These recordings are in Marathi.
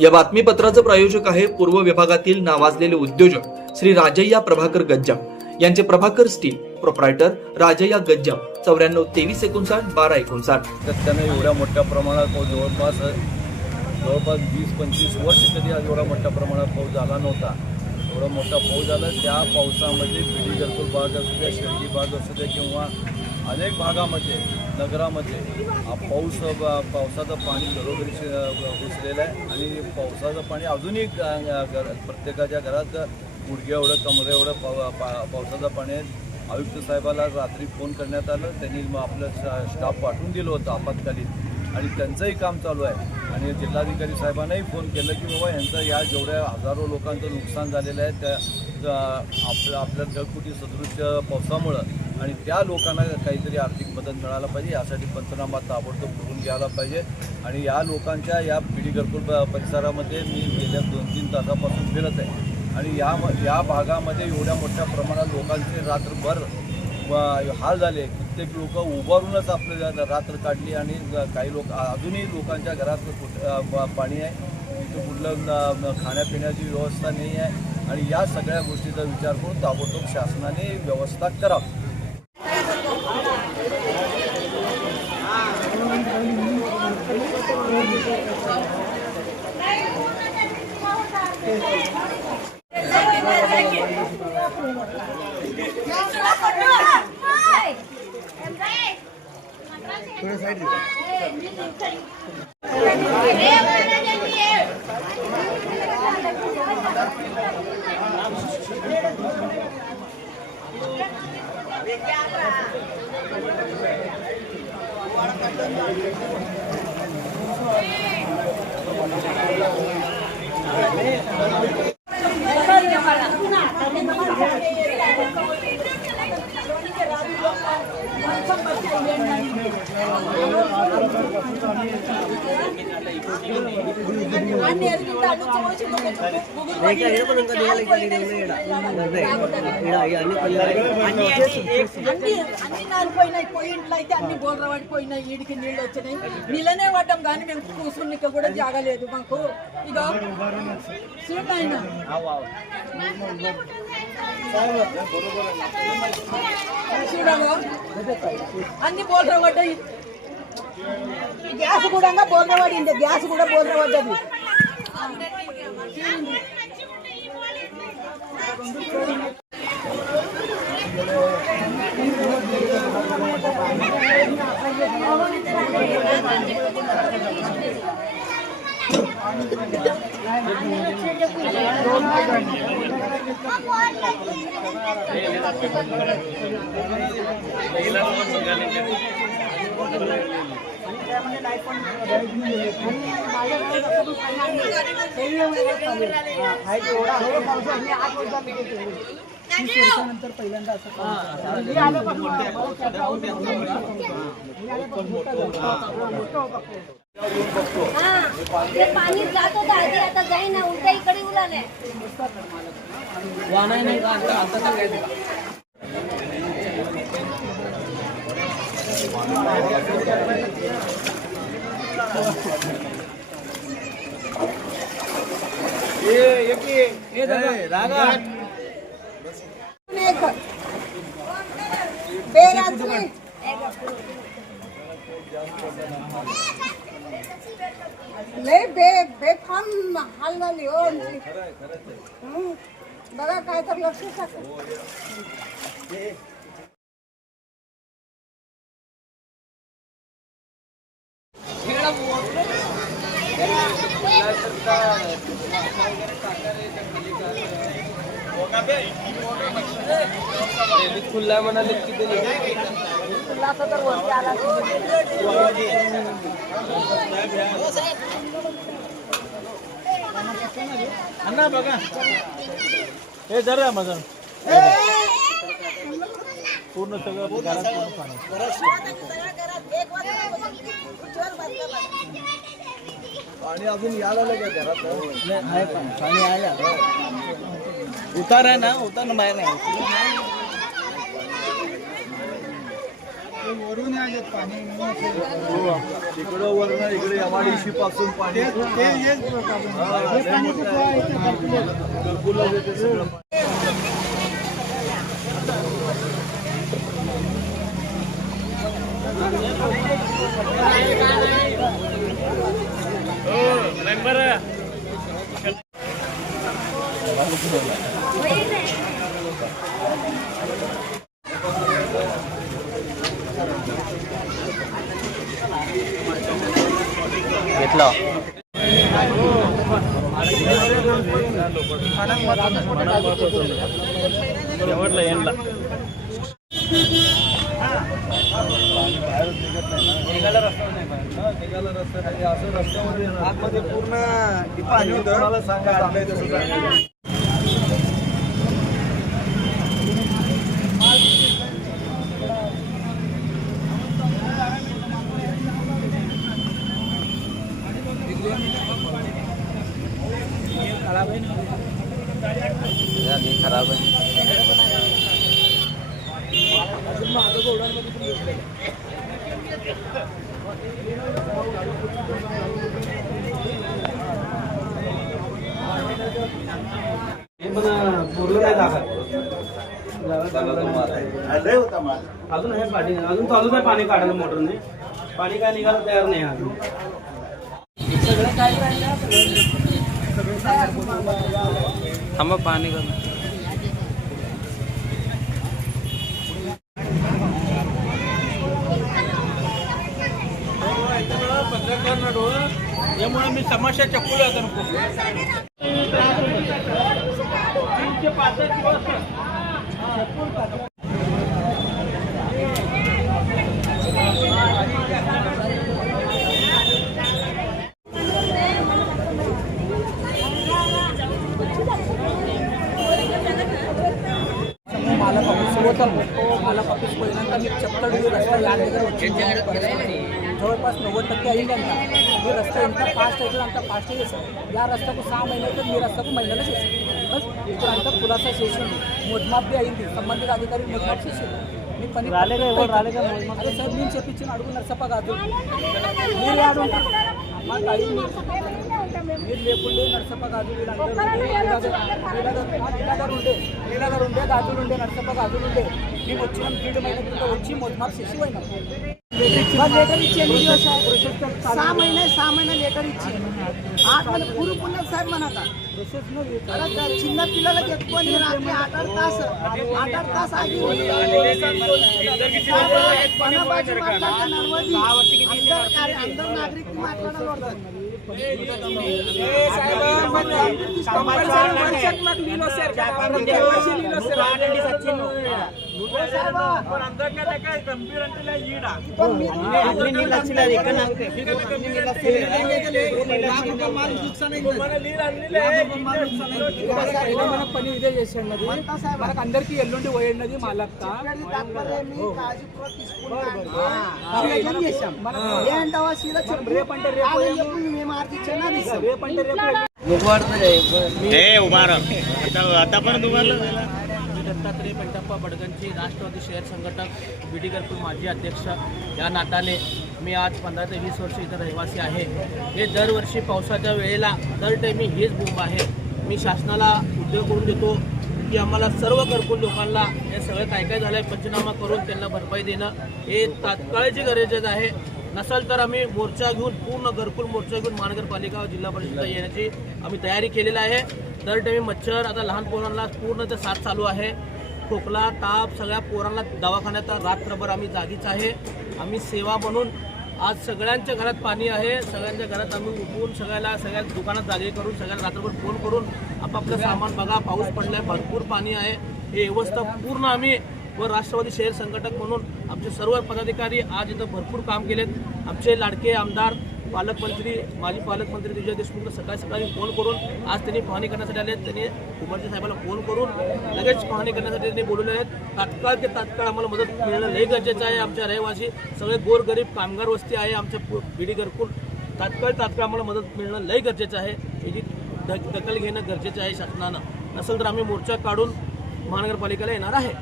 या बातमीपत्राचं प्रायोजक आहे पूर्व विभागातील नावाजलेले उद्योजक श्री राजय्या प्रभाकर गज्जाम यांचे प्रभाकर स्टील, प्रोप्रायटर राजय्या गज्जाम, 94 23 59 12 59. त्याने एवढ्या मोठ्या प्रमाणात पाऊस जवळपास 20-25 वर्ष कधी एवढा मोठ्या प्रमाणात पाऊस झाला नव्हता. एवढा मोठा पाऊस झाला. त्या पावसामध्ये पिढी घरकुल भाग असू द्या, शेती भाग असू द्या किंवा अनेक भागामध्ये नगरामध्ये पावसाचं पाणी घरोघरी घुसलेलं आहे आणि पावसाचं पाणी अजूनही प्रत्येकाच्या घरात गुडघ्या एवढं कमरे एवढं पावसाचं पाणी आहे. आयुक्त साहेबाला रात्री फोन करण्यात आलं. त्यांनी आपलं स्टाफ पाठवून दिलं होतं आपत्कालीन आणि त्यांचंही काम चालू आहे. आणि जिल्हाधिकारी साहेबांनाही फोन केलं की बाबा यांचं या जेवढ्या हजारो लोकांचं नुकसान झालेलं आहे त्या आपल्या ढगफुटी सदृश पावसामुळं आणि त्या लोकांना काहीतरी आर्थिक मदत मिळायला पाहिजे. यासाठी पंचनामा ताबडतोब करून घ्यायला पाहिजे. आणि या लोकांच्या या पिढी घरकुल परिसरामध्ये मी गेल्या 2-3 तासापासून फिरत आहे आणि या भागामध्ये एवढ्या मोठ्या प्रमाणात लोकांचे रात्रभर हाल झाले. कित्येक लोक उभारूनच आपल्या रात्र काढली आणि काही लोक अजूनही लोकांच्या घरात पाणी आहे. तिथं कुठलं खाण्यापिण्याची व्यवस्था नाही आहे आणि या सगळ्या गोष्टीचा विचार करून ताबडतोब शासनाने व्यवस्था करावी. నీళ్ళనే పడ్డాం కానీ మేము కూర్చుని కూడా జాగలేదు. మాకు ఇక సీట్ అయినా చూడగా అన్ని బోల్ర పడ్డాయి. గ్యాస్ కూడా బోల్ర పడింది. గ్యాస్ కూడా బోల్ర పడ్డది. वर्षानंतर पहिल्यांदा असं पाणी जात होतं आधी, आता जाईना, उलट्या इकडे उलाले. वाहन नाही का आता सांगायचं बेफाम हाल झाली हो. बघा काय तर लक्ष टाका. खुल्ला म्हणाले किती खुल्ला तर वरती आला. अन्ना बघा हे जरा माझं पूर्ण सगळं घरात पूर्ण पाणी. पाणी अजून यायला लागेल घरात नाही. पाणी आलं उतार आहे ना, उतार बाहेर नाही. तिकडं वरनं इकडे एमआयडीसी पासून पाणी घरकुलच येते सगळं. निघायला रस्ता नाही असं रस्त्यामध्ये आतमध्ये पूर्ण पाणी होतं. मला सांगा आपल्या इथे सुद्धा खराब आहे. अजून हे पाणी अजून चालूच आहे पाणी काढायला मोटरने. पाणी काय निघायला तयार नाही अजून. थांबा पाणी करून यामुळे मी समस्या चक्कूला आता नको. 3 ते 5 दिवस मला ऑफिस पहिल्यांदा मी चक्कर रस्ता या जवळपास 90% आई त्यांना ये रस्ता इतना फास्ट है अंत फास्ट है सर या रस्ता को 6 महीने तक ये रस्ता को महिन्याला बस इतर खुलासा सेशन मोजमाप भी अయింది संबंधित अधिकारी मोजमाप सेशन मी पनी అదే సార్ నేను చెప్పించిన అడుగున్నారు సప కాదు మీరు అడుగుతారు మా కాయి మీరు లేకుండే నర్సప్ప కాదు వీళ్ళందరూ ఉండే గాజులు ఉండే నర్సప్ప గాజులు ఉండే మేము వచ్చినాం 2 మहीने క్రితం వచ్చి మొదమాప్ చేసి పోయినాం लेटर इच्छे 6 महीने लेटर इच्छे 8 महीने पूर्व पुण्य साहेब म्हणता చిన్న పిల్లలకి ఎక్కువ నేను 8 तास आगी अंदर नागरिक माట్లాడాలి మనకు పని ఇదే చేసేది మనకు అందరికి ఎల్లుండి పోయేది మాలక్తా ఏంటవా శీల రేపంటే మేము ఆర్తిచ్చాను రేపంటే दत्तात्रय पेंटप्पा बडगंची राष्ट्रवादी शहर संघटक बीडी घरकुल माजी अध्यक्ष या नात्याने मी आज 15 ते 20 वर्ष इथं रहिवासी आहे. हे दरवर्षी पावसाच्या वेळेला दर टाईमी हीच बोंब आहे. मी शासनाला उद्योग करून देतो की आम्हाला सर्व घरकुल लोकांना हे सगळं काय काय झालं आहे पंचनामा करून त्यांना भरपाई देणं हे तात्काळची गरजेचं आहे. नसेल तर आम्ही मोर्चा घेऊन पूर्ण घरकुल मोर्चा घेऊन महानगरपालिका व जिल्हा परिषद येण्याची आम्ही तयारी केलेली आहे. दर टाईमी मच्छर आता लहान पोरांना पूर्ण ते साथ चालू आहे. खोकला ताप सगळ्या पोरांना दवाखान्यात रात्रभर आम्ही जागीच आहे. आम्ही सेवा म्हणून आज सगळ्यांच्या घरात पाणी आहे. सगळ्यांच्या घरात आम्ही उठून सगळ्या दुकानात जागे करून सगळ्यांना रात्रभर फोन करून आपापलं सामान बघा पाऊस पडलाय भरपूर पाणी आहे हे व्यवस्था पूर्ण आम्ही व राष्ट्रवादी शहर संघटक म्हणून आमचे सर्व पदाधिकारी आज इथं भरपूर काम केलेत. आमचे लाडके आमदार पालकमंत्री माजी पालकमंत्री विजय देशमुखला सकाळी फोन करून आज त्यांनी पाहणी करण्यासाठी आले. त्यांनी कुमारजी साहेबांना फोन करून लगेच पाहणी करण्यासाठी त्यांनी बोलवले आहेत. तात्काळ ते तात्काळ आम्हाला मदत मिळणं लई गरजेचं आहे. आमच्या रहिवासी सगळे गोरगरीब कामगार वस्ती आहे आमच्या बीडी घरकुल तात्काळ आम्हाला मदत मिळणं लई गरजेचं आहे. याची दखल घेणं गरजेचं आहे शासनानं. नसेल तर आम्ही मोर्चा काढून महानगरपालिकेला येणार आहे.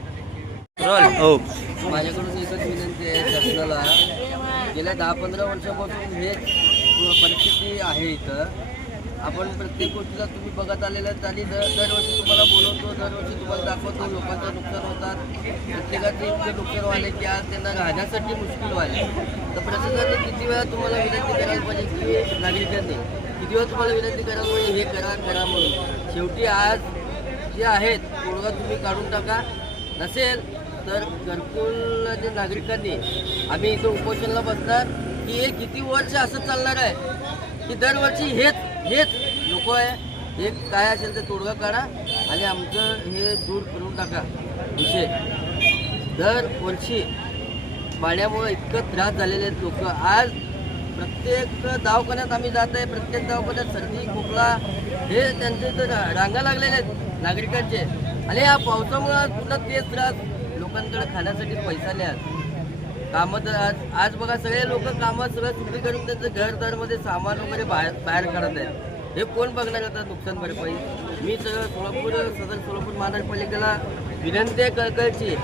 माझ्याकडून एकच विनंती आहे शासनाला, गेल्या 10-15 वर्षापासून हेच परिस्थिती आहे इथं. आपण प्रत्येक गोष्टीला तुम्ही बघत आलेले आहेत आणि दरवर्षी तुम्हाला बोलवतो, दरवर्षी तुम्हाला दाखवतो, लोकांचं नुकसान होतात, प्रत्येकाचे इतकं नुकसान व्हायला की आज त्यांना राहण्यासाठी मुश्किल व्हायला. तर प्रशासनाने किती वेळा तुम्हाला विनंती करायला पाहिजे की नागरिकांनी किती वेळा तुम्हाला विनंती करायला पाहिजे हे करा म्हणून. शेवटी आज जे आहेत तोडगा तुम्ही काढून टाका. नसेल तर घरकुल नागरिकांनी आम्ही इथं उपोषणाला बसणार की हे किती वर्ष असं चालणार आहे की दरवर्षी हेच लोक आहे. हे काय असेल ते तोडगा काढा आणि आमचं हे दूर करून टाका विषय. दरवर्षी पाण्यामुळे इतकं त्रास झालेले आहेत लोक. आज प्रत्येक दवाखान्यात आम्ही जात आहे, प्रत्येक दवाखान्यात सर्दी खोकला हे त्यांचे तर रांगा लागलेले आहेत नागरिकांचे. आणि या पावसामुळं पुन्हा तेच त्रास. लोकांकडे खाण्यासाठी पैसा नाही आज. कामं तर आज बघा सगळे लोक कामं सगळं सुट्टी करून त्यांचं घरदारमध्ये सामान वगैरे बाहेर काढत आहेत. हे कोण बघणार आता नुकसान भरपाई. मी सगळं सोलापूर महानगरपालिकेला विनंती आहे कळकळची,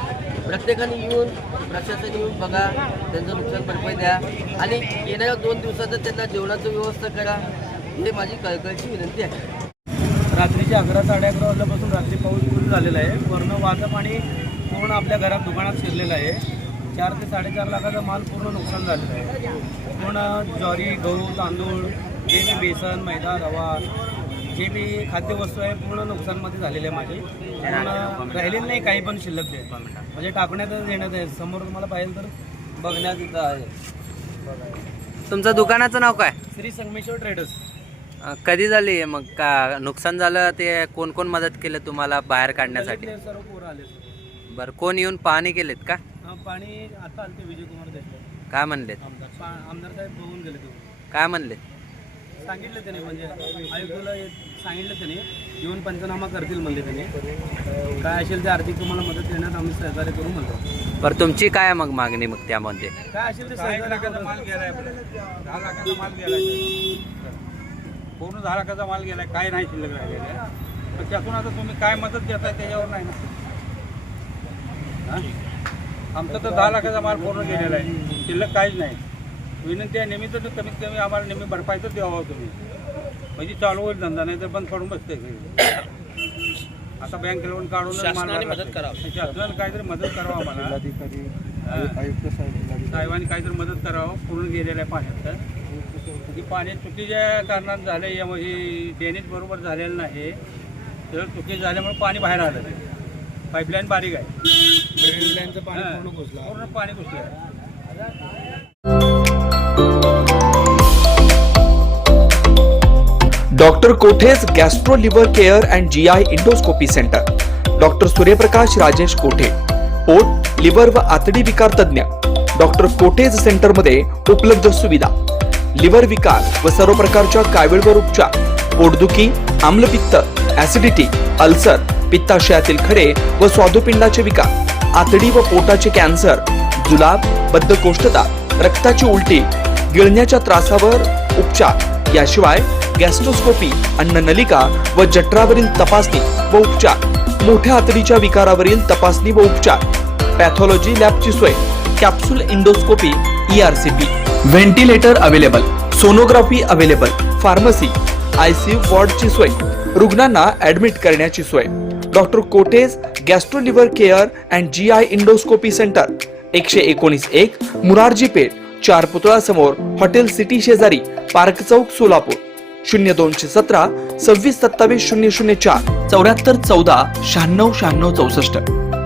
प्रत्येकाने येऊन प्रशासन येऊन बघा, त्यांचं नुकसान भरपाई द्या आणि येणाऱ्या 2 दिवसाचं त्यांना जेवणाची व्यवस्था करा. हे माझी कळकळची विनंती आहे. रात्रीचे 11-11:30 वाजल्यापासून रात्री पाऊस सुरू झालेला आहे. वरनं वाहतं पाणी पूर्ण आपल्या घरात दुकानात शिरलेलं आहे. 4 ते 4.5 लाखाचा माल पूर्ण नुकसान झालेलं आहे. पूर्ण ज्वारी, गहू, तांदूळ, जे बी बेसन, मैदा, रवा, जे बी खाद्यवस्तू आहे पूर्ण नुकसानमध्ये झालेले आहे. माझे पूर्ण राहिलेलं नाही काही पण शिल्लक ते म्हणजे टाकण्यातच येण्यात आहे. समोर तुम्हाला पाहिजे तर बघण्यात इथं आहे. तुमचं दुकानाचं नाव काय? श्री संगमेश्वर ट्रेडर्स. कधी झाली मग का नुकसान झालं ते कोण मदत केलं तुम्हाला बाहेर काढण्यासाठी? सर्व पोरं आले. बरं, कोण येऊन पाहणी केलेत का? पाणी आता आलते विजयकुमार देशमुख काय म्हणलेत? आमदार साहेब बघून गेले. काय म्हणले? सांगितलं त्याने म्हणजे आयुक्ताला सांगितलं त्याने येऊन पंचनामा करतील म्हणले त्याने. काय असेल ते आर्थिक तुम्हाला मदत देण्यात आम्ही सहकार्य करू म्हणतो. बरं, तुमची काय आहे मग मागणी मग त्यामध्ये? काय असेल ते सहकार्य. माल गेलाय, 10 लाखाचा माल गेलाय, पूर्ण 10 लाखाचा माल गेलाय, काय नाही शिल्लक राहिलेलं आहे. पण त्यातून आता तुम्ही काय मदत देताय त्याच्यावर नाही ना. आमचं तर 10 लाखाचा माल पूर्ण गेलेला आहे, शिल्लक काहीच नाही. विनंती आहे निमित्त कमीत कमी आम्हाला नेहमी भरपाई तर द्यावं तुम्ही, म्हणजे चालू होईल धंदा, नाही तर बंद पडून बसते. आता बँक लोन काढून शासनाने काहीतरी मदत करावं आम्हाला. साहेबांनी काहीतरी मदत करावं. पूर्ण गेलेलं आहे पाण्यात. म्हणजे पाणी चुकीच्या कारणात झालं आहे, म्हणजे ड्रेनेज बरोबर झालेलं नाही. तर चुकी झाल्यामुळे पाणी बाहेर आलं. पाईपलाईन बारीक आहे, ड्रेनेज लाईनचं पाणी पूर्ण पाणी घुसलं आहे. Doctor Kothe's gastro liver care and GI endoscopy centre. Doctor Suryaprakash Rajesh कोठे, पोट, लिव्हर व आतडी विकार तज्ञ. डॉक्टर कोठेज सेंटरमध्ये उपलब्ध सुविधा: लिव्हर विकार व सर्व प्रकारच्या कावीळवर उपचार, पोटदुखी, आम्लपित्त, ऍसिडिटी, अल्सर, पित्ताशयातील खडे व स्वादुपिंडाचे विकार, आतडी व पोटाचे कॅन्सर, जुलाब, बद्धकोष्ठता, रक्ताची उलटी, गिळण्याच्या त्रासावर उपचार. याशिवाय गॅस्ट्रोस्कोपी, अन्ननलिका व जठरावरील तपासणी व उपचार, मोठ्या आतडीच्या विकारावरील तपासणी व उपचार, पॅथॉलॉजी लॅबची सोय, capsule endoscopy, ERCP, ventilator available, sonography available, pharmacy, ICU वॉर्डची सोय, रुग्णांना ऍडमिट करण्याची सोय. डॉक्टर कोटेज gastro liver care and GI endoscopy centre, 119-1 Murarji Peth, 4 पुतळा समोर, हॉटेल सिटी शेजारी, पार्क चौक, सोलापूर. 0217 26 27 004 74 14 96 96 64.